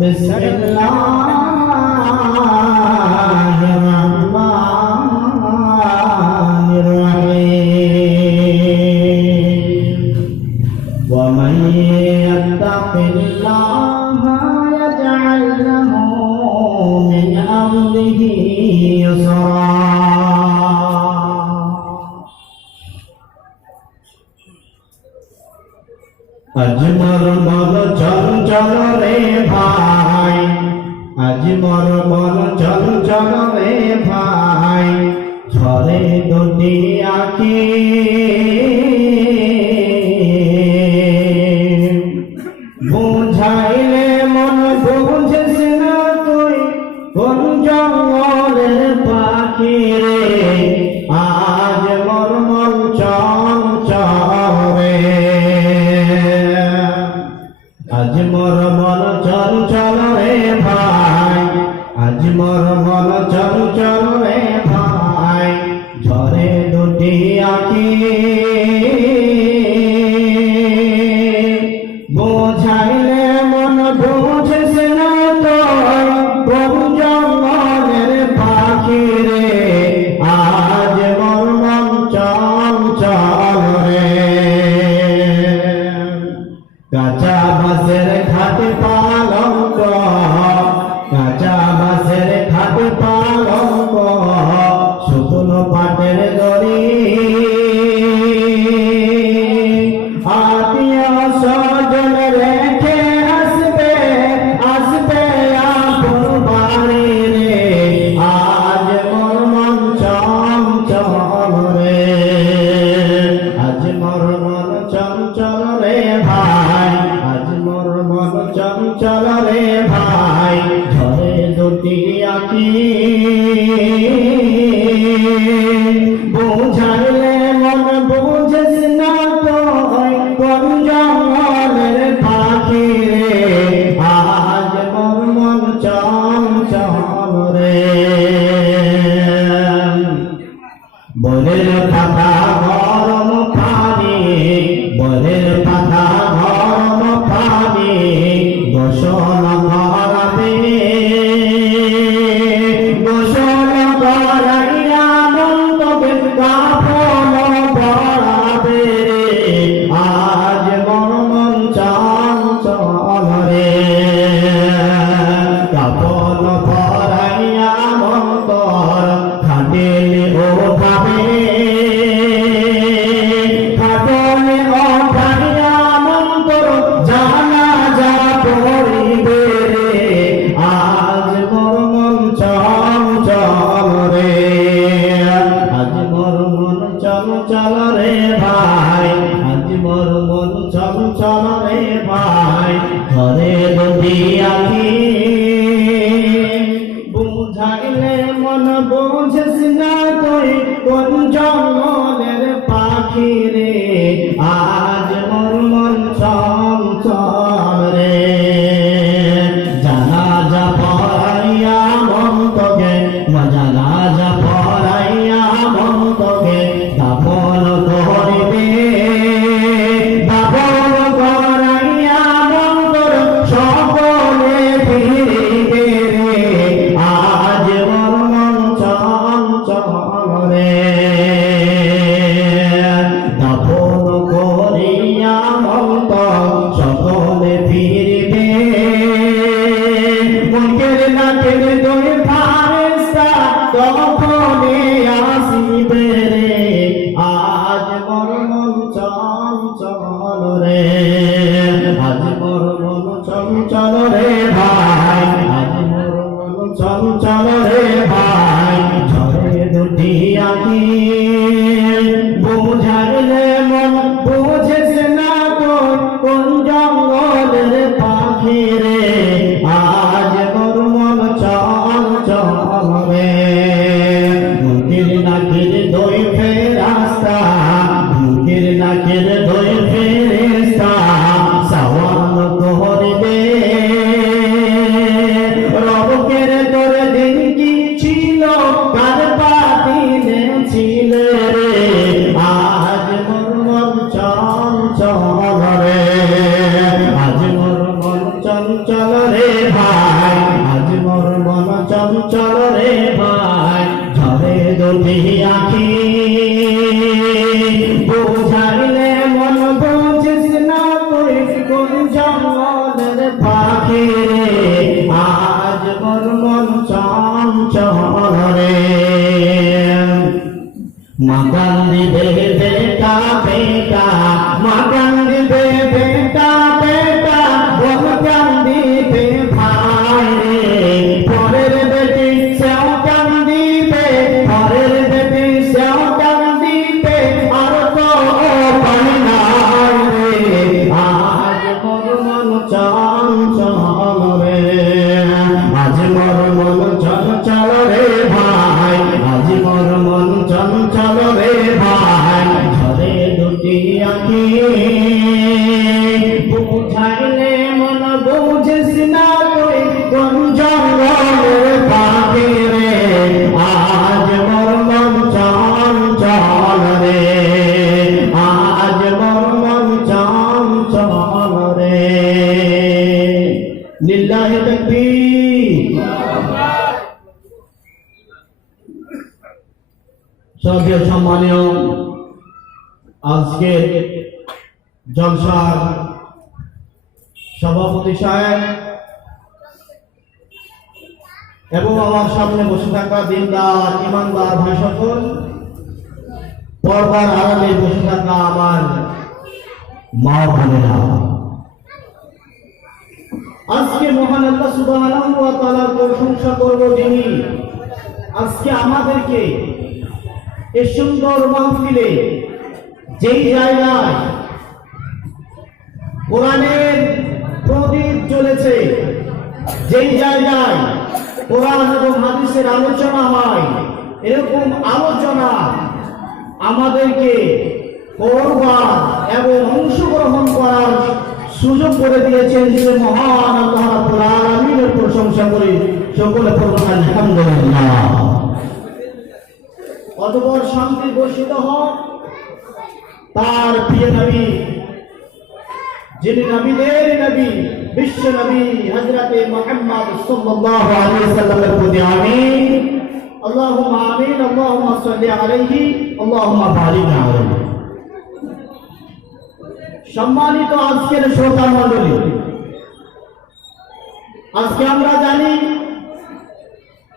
বিসমিল্লাহির রহমানির রহিম ওয়া মান ইয়াত্তাকিল্লাহা ইয়াজআল লাহু মিন আমরিহি ইউসরা। আজ মোর মন চঞ্চল রে ভাই, আজ মোর মন চঞ্চল রে ভাই, ঝরে দুটি আঁখি বুঝাইলে মন বুঝিস না তুই কোন জঙ্গলের পাখি রে। আজ মোর মন চঞ্চল রে, আজ মোর মন চঞ্চল রে ভাই, আজ মোর মন চঞ্চল রে ভাই, ঝরে দুটি আঁখি বোঝাইলে মন বুঝিস না তোর কোন জঙ্গলের পাখি রে। আজ মোর মন চঞ্চল রে, কাঁচা বাঁশের খাট পালঙ্ক, কাঁচা বাঁশের খাট পালঙ্ক, শুকনো পাটের দড়ি, আত্মীয় স্বজন রেখে আসবে আসবে আপন বাড়ি রে। আজ মোর মন চঞ্চল রে, আজ মোর মন চঞ্চল রে ভাই, আজ মোর মন চঞ্চল রে ভাই, ঝরে দুটি আঁখি বুঝাইলে মন বুঝিস না তুই কোন জঙ্গলের পাখি রে। আজ মোর মন চঞ্চল রে, বনের পাতা গরম পানি, বনের পাতা গরম পানি, গোসল করাবে গোসল করাইয়া মন তবে কাফন পরাবে রে। আজ মোর মন চঞ্চল রে, কাফন পরাইয়া মন তোর খাটিলে ওঠাবে, খাটলে ওঠাইয়া মন তোর জানাজা পড়িবে রে। আজ মোর মন চঞ্চল রে, আজ মোর মন চঞ্চল রে ভাই, আজ মোর মন চঞ্চল রে ভাই, ঝরে দুটি আঁখি বুঝাইলে মন বুঝিস না তুই কোন জঙ্গলের পাখি রে। আজ মোর মন চঞ্চল রে, জানাজা পড়াইয়া মন তোকে, জানাজা পড়াইয়া মন তোকে দাফন করিবে, দাফন করাইয়া মন তোর সকলে ফিরিবে রে। আজ মোর মন চঞ্চল রে, দাফন করিয়া মন তোর সকলে ফিরিবে, মুখের নাকের দুই ফারেস্তা তখনে আসিবে রে। আজ মোর মন চঞ্চল রে, আজ মোর মন চঞ্চল রে ভাই, আজ মোর মন চঞ্চল রে ভাই, ঝরে দুটি আঁখি বুঝাইলে মন বুঝিস না তোর কোন জঙ্গলের পাখি রে। আজ মোর মন চঞ্চল রে, মুখের নাকের দুই ফেরেশতা, মুখের নাকের দুই ফেরেশতা সাওয়াল করিবে, রবকের তোর দিন কি ছিল কার পাতিলে ছিল রে। আজ মোর মন চঞ্চল রে, আজ মোর মন চঞ্চল রে ভাই, আজ মোর মন চঞ্চল রে ভাই, ঝরে দুটি আঁখি বুঝাইলে মন বুঝিস না তুই কোন জঙ্গলের পাখি রে, আজ মোর মন চঞ্চল রে। মাকান দিবে বেটা বেটা, মাকান দিবে বেটা বেটা, মাকান দিবে ভাই রে, পরের বেটি সেও কান দিবে, পরের বেটি সেও কান দিবে, আর তো পাই নাই রে, আজ মোর মন চঞ্চল রে, আজ মোর মন চঞ্চল রে ভাই, আজ মোর মন চঞ্চল রে ভাই, ঝরে দুটি আঁখি বুঝাইলে মন বুঝিস না তুই কোন জঙ্গলের পাখি রে, আজ মোর মন চঞ্চল রে, আজ মোর মন চঞ্চল রে। লিল্লাহি তাকবীর। সবচেয়ে সম্মানীয় আজকের জলসার সভাপতি সাহেব এবং আমার সামনে বসে থাকা দিনদার ইমানদার ভাই সকল, পর্দার আড়ালে বসে থাকা আমার মা বোনেরা, আজকে মহান আল্লাহ সুবহানাহু ওয়া তাআলার প্রশংসা করব যিনি আজকে আমাদেরকে এই সুন্দর মাহফিলে, যেই জায়গায় কোরআনের প্রদীপ জ্বলেছে, যেই জায়গায় কোরআন এবং হাদিসের আলোচনা হয়, এরকম আলোচনা আমাদেরকে করবার এবং অংশগ্রহণ করার সুযোগ করে দিয়েছেন যে মহান আল্লাহ রাব্বুল আলামিনের প্রশংসা করি সকলে পড়ুন আলহামদুলিল্লাহ। অতঃপর শান্তি বর্ষিত হোক তার প্রিয় নবী, যিনি নবীদের নবী, বিশ্ব নবী হযরতে মুহাম্মদ সাল্লাল্লাহু আলাইহি ওয়াসাল্লামের প্রতি আমিন। আল্লাহুম্মা আমিন। আল্লাহুম্মা সাল্লি আলাইহি, আল্লাহুম্মা বারিক আলাইহি। সম্মানিত আজকের শ্রোতা মণ্ডলী, আজকে আমরা জানি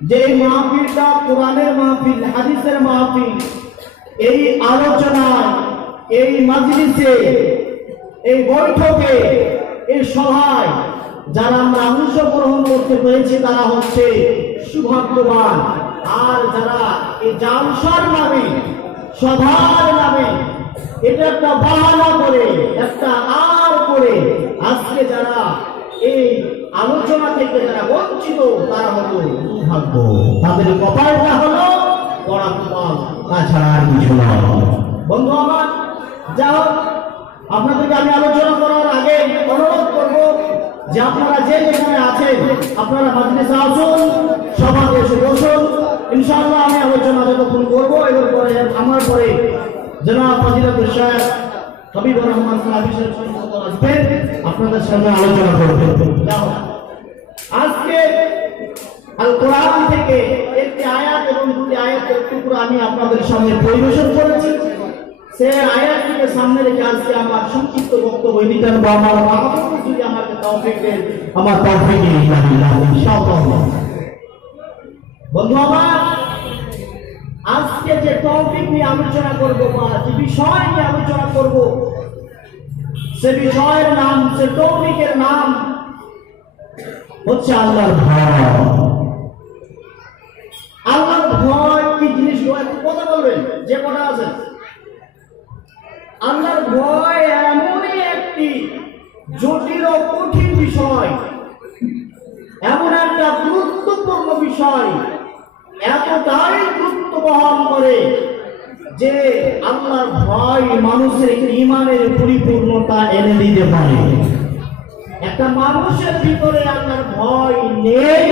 যে এই মাহফিলটা কোরআনের মাহফিল, হাদিসের মাহফিল। এই আলোচনায়, এই মাজলিসে, এই বৈঠকে, এই সভায় যারা আমরা অংশগ্রহণ করতে পেরেছি তারা হচ্ছে সৌভাগ্যবান। আর যারা এই জালসার নামে, সভার নামে এটা একটা বাহানা করে, একটা আর করে আজকে যারা এই আলোচনা থেকে যারা বঞ্চিত তারা হলো দুর্ভাগ্য, তাদের কপালটা হলো কড়া কপাল, তাছাড়া আর কিছু নয়। বন্ধু আমার, যা হোক, আপনাদেরকে আমি আলোচনা করার আগে অনুরোধ করব যে আপনারা যে যেখানে আছেন আপনারা মাজলিসে আসুন, সভাতে এসে বসুন। ইনশাআল্লাহ আমি আলোচনা যতক্ষণ করবো, এবার পরে আমার পরে জনাব ফজিলাতুল শাহ হাবিবুর রহমান সাহাবী আসবেন, আপনাদের সামনে আলোচনা করবেন। আজকে আল কোরআন থেকে একটি আয়াত এবং দুটি আয়াতের টুকরো আমি আপনাদের সামনে পরিবেশন করেছি। সেই আয়াতটিকে সামনে রেখে আজকে আমার সংক্ষিপ্ত বক্তব্য দিতেন বা আমার মাহবুব যদি আমাকে তৌফিক দেন, আমার তৌফিক ইনশাআল্লাহ। বন্ধু আমার, আজকে যে টপিক নিয়ে আলোচনা করব বা যে বিষয় নিয়ে আলোচনা করব, সে বিষয়ের নাম, সে টপিকের নাম হচ্ছে আল্লাহর ভয়। আল্লাহর ভয় কি জিনিস? কথা বলবেন যে কটা আছে। আল্লাহর ভয় এমনই একটি জটিল ও কঠিন বিষয়, এমন একটা গুরুত্বপূর্ণ বিষয়, এতটাই গুরুত্ব বহন করে যে আল্লাহর ভয় মানুষের ঈমানের পরিপূর্ণতা এনে দিতে পারে। একটা মানুষের ভিতরে আল্লাহর ভয় নেই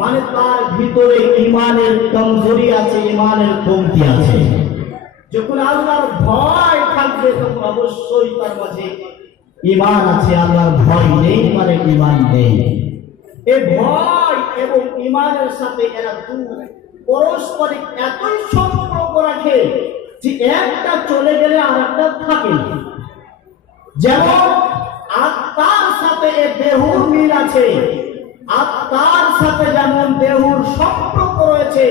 মানে তার ভিতরে ঈমানের কমজোরি আছে, ঈমানের কমতি আছে। যখন আল্লাহর ভয় থাকবে তখন অবশ্যই তার মাঝে ঈমান আছে। আল্লাহর ভয় নেই মানে ঈমান নেই। এই ভয় এবং ঈমানের সাথে এরা পারস্পরিক এতই সম্পর্ক রাখে যে একটা চলে গেলে আর একটা থাকে না। যেমন আত্মার সাথে এ দেহুর মিল আছে, আত্মার সাথে যেমন দেহুর সম্পর্ক রয়েছে,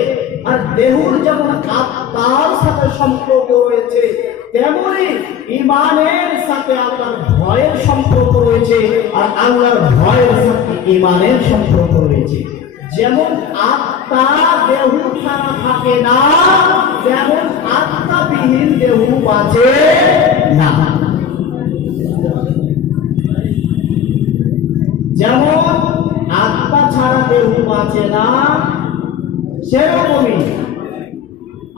আর দেহুর যেমন আত্মার সাথে সম্পর্ক রয়েছে, তেমনি ঈমানের সাথে আল্লাহর ভয়ের সম্পর্ক রয়েছে, আর আল্লাহর ভয়ের সাথে ঈমানের সম্পর্ক রয়েছে। যেমন আত্মা দেহু ছাড়া থাকে না, তেমন আত্মাবিহীন দেহু বাঁচে না। যেমন আত্মা ছাড়া দেহু বাঁচে না, সেরকমই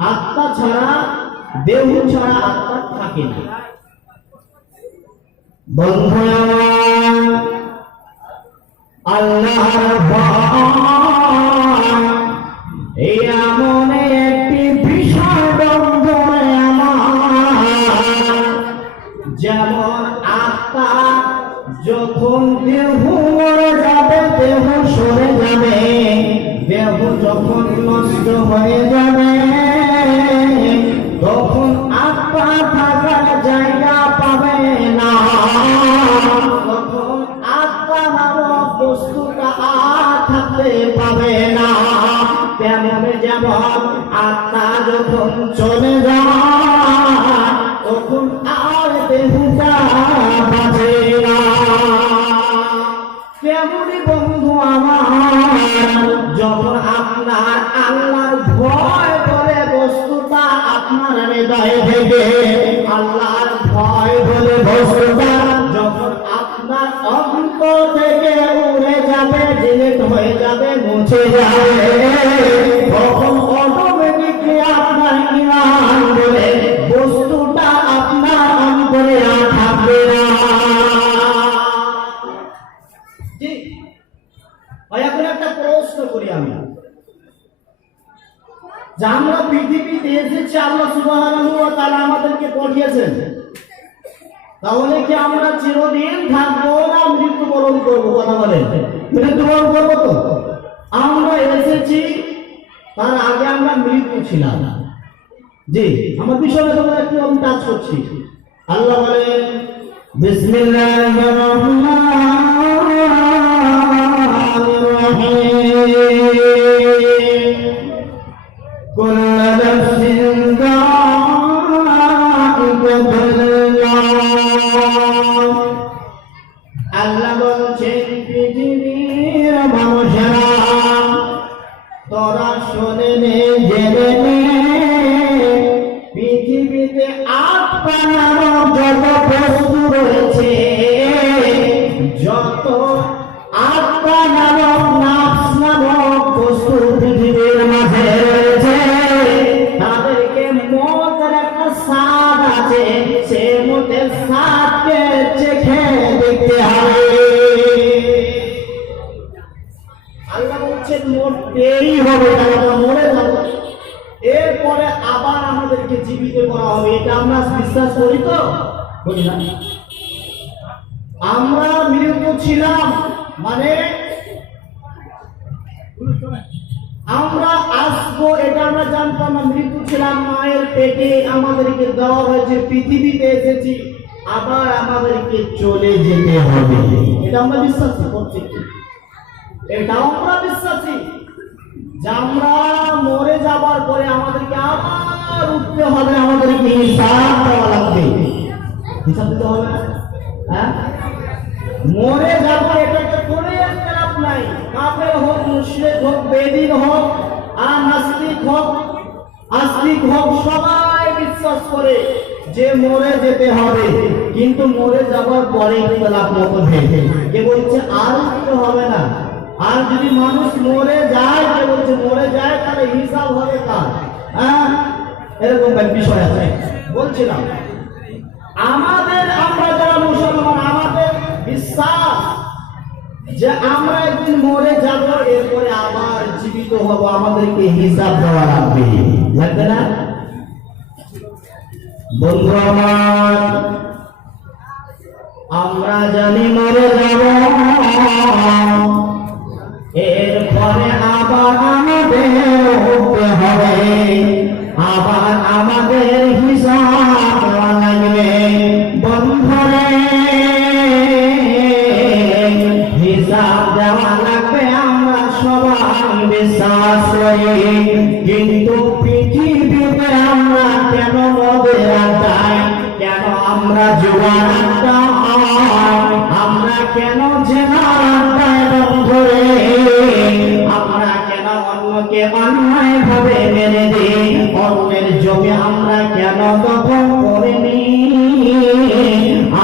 আত্মা ছাড়া দেহু ছাড়া আত্মা থাকে না। বন্ধু আল্লাহর ভয় এই এমন একটি বিষয় বন্ধু আমার, যেমন আত্মা যখন দেহ মরে যাবে, দেহ সরে যাবে, দেহ যখন নষ্ট হয়ে যাবে, তখন আত্মা থাকার জায়গা পাবে না, তখন আত্মা নামক বস্তুটা আর থাকতে পাবে না। তেমন যেমন আত্মা যখন চলে যায়, তখন আর দেহটা বাঁচে না। তেমনি বন্ধু আমার, যখন আপনার আল্লাহর ভয় বলে বস্তুটা আপনার হৃদয়ে থেকে, আল্লাহর ভয় বলে বস্তুটা যখন আপনার অন্তর থেকে উড়ে যাবে, ডিলিট হয়ে যাবে, মুছে যাবে, তখন অটোমেটিকলি আপনার ঈমান বলে বস্তুটা আপনার অন্তরে আর থাকবে না। এখন একটা প্রশ্ন করি আমি, যে আমরা পৃথিবীতে এসেছি আল্লাহ সুবহানাহু ওয়া তাআলা আমাদেরকে পাঠিয়েছেন, তাহলে কি আমরা চিরদিন থাকবো না মৃত্যুবরণ করবো? কথা বলেন, মৃত্যুবরণ করবো তো? আমরা এসেছি, তার আগে আমরা মৃত্যু ছিলাম। জি, আমার বিষয়টা তোমরা একটু আমি টাচ করছি। আল্লাহ বলেন বিসমিল্লাহির রহমানির রহিম, কুল্লু নাফসিন যায়িকাতুল মাউত। আল্লাহ বলছেন পৃথিবীর মানুষেরা, তোরা শোনে নে, জেনে নে, পৃথিবীতে আত্মা নামক যত বস্তু রয়েছে, যত আত্মা নামক নাফস নামক বস্তু পৃথিবীর মাঝে রয়েছে, তাদেরকে মতের একটা স্বাদ আছে, সে মতের স্বাদকে চেখে দেখতে হবে। আল্লাহ বলছেন মরতেই হবে, আমরা মরে যাবো, এরপরে আবার আমাদেরকে জীবিত করা হবে। এটা আমরা বিশ্বাস করি তো? বলি না। আমরা মৃত ছিলাম মানে আমরা আসবো, এটা আমরা জানতাম না। মৃত ছিলাম, মায়ের পেটে আমাদেরকে দেওয়া হয়েছে, পৃথিবীতে এসেছি, আবার আমাদেরকে চলে যেতে হবে। এটা আমরা বিশ্বাস করছি, এটা আমরা বিশ্বাসী যে আমরা মরে যাবার পরে আমাদেরকে আবার উঠতে হবে, আমাদেরকে হিসাব দেওয়া লাগবে। হিসাব দিতে হবে না? হ্যাঁ, মরে যাবো, এটাকে কোনো একতলাপ নাই। কাফের হোক, মুশরিক হোক, বেদিন হোক, আর নাস্তিক হোক, আস্তিক হোক, সবাই বিশ্বাস করে যে মরে যেতে হবে, কিন্তু মরে যাবার পরে একতলাপ মতো ভেবে কে বলছে আর উঠতে হবে না। আর যদি মানুষ মরে যায়, কে বলছে মরে যায়, তাহলে হিসাব হবে তার। হ্যাঁ, এরকম বিষয় আছে। বলছিলাম আমাদের, আমরা যারা মুসলমান, আমাদের বিশ্বাস যে আমরা একদিন মরে যাব, এরপরে আবার জীবিত হব, আমাদেরকে হিসাব দেওয়া লাগবে, লাগবে না? বন্ধু আমার, আমরা জানি মরে যাব, এরপরে আবার আমাদের উঠতে হবে, আবার আমাদের হিসাব দেওয়া লাগবে। বন্ধুরে হিসাব দেওয়া লাগবে আমরা সবাই বিশ্বাস করি, কিন্তু পৃথিবীতে আমরা কেন মদের আড্ডায়, কেন আমরা জুয়ার আড্ডা, আমরা কেন জেনার আড্ডায় বন্ধুরে, আমরা কেন অন্যকে অন্যায় ভাবে মেরে দিই, অন্যের জমি আমরা কেন দখল করে নিই,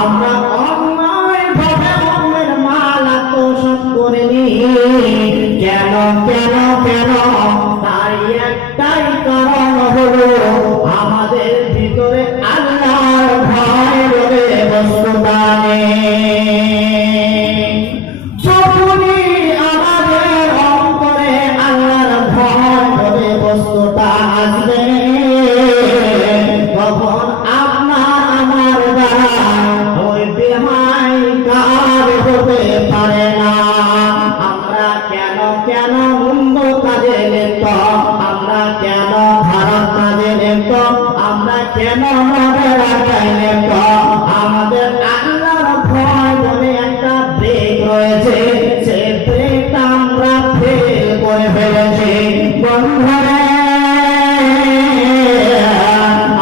আমরা অন্যায় ভাবে অন্যের মাল আত্মসাৎ করে নিই, কেন কেন কেন? তার একটাই কারণ হলো আমাদের ভিতরে আল্লাহর ভয় বলে বস্তুটা নেই। যখনই আমাদের অন্তরে আল্লাহর ভয় বলে বস্তুটা আসবে, তখন আপনার আমার দ্বারা ওই বেহাই কাজ হতে পারে না। আমরা কেন কেন মন্দ কাজে লিপ্ত, আমরা কেন খারাপ কাজে লিপ্ত, আমরা কেন মদের আড্ডায় লিপ্ত? আমাদের আল্লাহর ভয় বলে একটা ব্রেক রয়েছে, সে ব্রেকটা আমরা ফেল করে ফেলেছি। বন্ধুরা,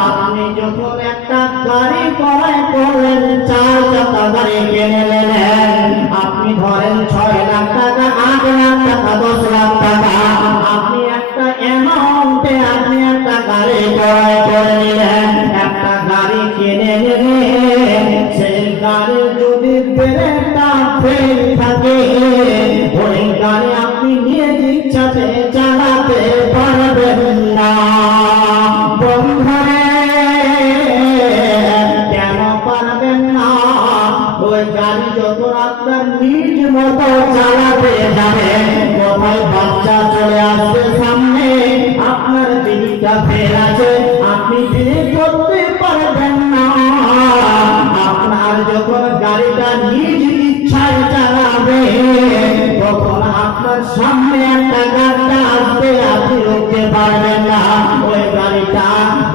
আপনি যখন একটা গাড়ি ক্রয় করলেন, 4 চাকা গাড়ি কিনে নিলেন, আপনি ধরেন 6 লাখ টাকা, 8 লাখ টাকা, 10 লাখ টাকা, আপনি একটা অ্যামাউন্টে আপনি একটা গাড়ি ক্রয় করে নিলেন, একটা গাড়ি কিনে নিলেন। সেই গাড়ি যদি ব্রেকটা ফেল থাকে, ওই গাড়ি আপনি নিজ ইচ্ছাতে চালাতে পারবেন না। বন্ধুরে, কেন পারবেন না? ওই গাড়ি যখন আপনার নিজ মতো চালাতে যাবে, কোথায় বাচ্চা চলে আসবে সামনে, আপনার দিকটা ফের আছে, আপনি ব্রেক করতে পারবেন না। আপনার যখন গাড়িটা নিজ ইচ্ছায় চালাবে, তখন আপনার সামনে একটা গাড়িটা আসবে, আপনি রুখতে পারবেন না। ওই গাড়িটা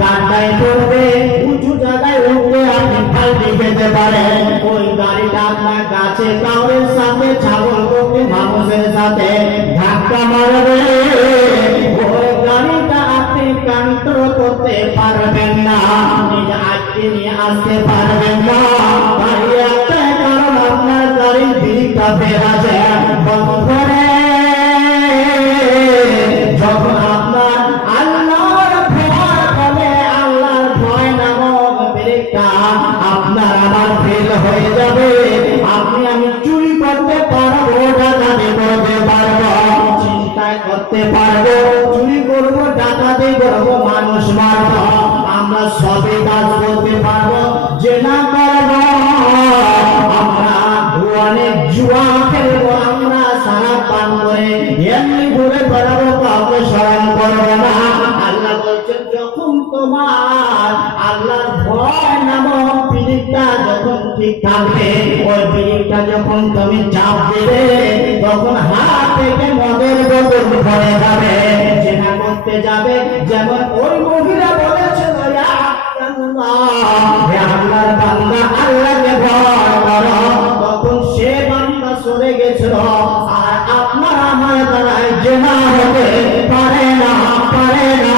গাড্ডায় পড়বে, উঁচু জায়গায় উঠবে, আপনি পাল্টে যেতে পারেন। ওই গাড়িটা আপনার গাছে কাউরের সাথে, ছাগল করতে মানুষের সাথে ধাক্কা মারবে, ওই গাড়িটা আপনি কন্ট্রোল করতে পারবেন না, নিজ আজকে নিয়ে আসতে পারবেন না। তাই একটাই কারণ, আপনার গাড়ির দিকটা ফের আছে। বন্ধুরে, যখন আপনার আল্লাহর ভয় বলে, আল্লাহর ভয় নামক ব্রেকটা আপনার আমার ফেল হয়ে যাবে, আপনি আমি চুরি করতে পারবো, ডাকাতি করতে পারবো, চিন্তায় করতে পারবো, চুরি করবো, ডাকাতি করবো, মানুষ মারবো, আমরা সবই কাজ করতে পারবো, জেনা করবো, আমরা অনেক জুয়া খেলবো, আমরা সারা পান করে এমনি ঘুরে বেড়াবো, কাউকে স্মরণ করবো না। আল্লাহ বলছেন, যখন তোমার আল্লাহর ভয় নামক পিরিকটা যখন ঠিক থাকবে, ওই পিরিকটা যখন তুমি চাপ দেবে, তখন হাত থেকে মদের বোতল পড়ে যাবে, জেনা করতে যাবে। যেমন ওই মহিলা বলেছিল, আল্লাহর বান্দা, আল্লাহকে ভয় করো, তখন সে বান্দা সরে গেছিল। আর আপনার আমার দ্বারাই জেনা হতে পারে না, পারে না,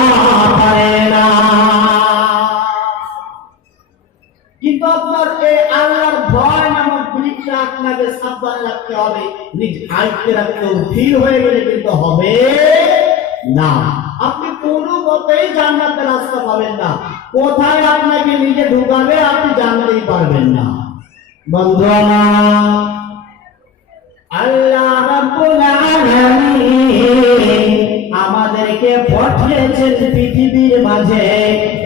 পারে না। কিন্তু আপনার এই আল্লাহর ভয় নামক ব্রিজটা আপনাকে সাবধান রাখতে হবে, নিজ আয়ত্তে রাখতে হবে। ফিল হয়ে গেলে কিন্তু হবে না, আপনি কোনো মতেই জান্নাতের রাস্তা পাবেন না। কোথায় আপনাকে নিজে ঢুকাবে আপনি জানতেই পারবেন না। বন্ধু আমার, আল্লাহ রাব্বুল আলামিন আমাদেরকে পাঠিয়েছেন পৃথিবীর মাঝে।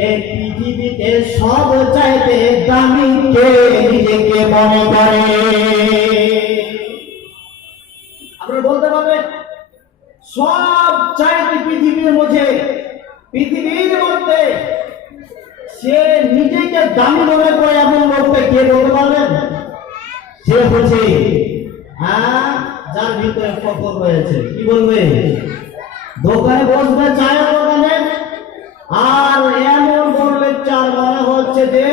এই পৃথিবীতে সব চাইতে দামি কে নিজেকে মনে করে? আপনারা বলতে পারবেন সব চাইতে পৃথিবীর মধ্যে সে নিজেকে দামি মনে করে এমন লোককে কে বলতে পারবেন? সে হচ্ছে যার ভিতরে ফকর রয়েছে। কি বলবে? দোকানে বসবে, চায়ের দোকানে, আর এমন বড় লেকচার বলা হচ্ছে যে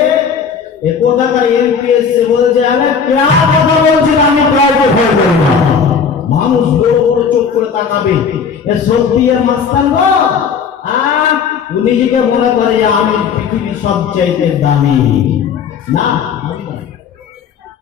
এ কোথাকার এমপি এসে বলছে আমি ক্যা কথা বলছিলাম, আমি কাউকে ভয় করি না। মানুষ বড় বড় চোখ করে তাকাবে, এ সত্যি এর মাস্তান গো। ও নিজেকে মনে করে যে আমি পৃথিবীর সবচাইতে দামি। না, আমি না।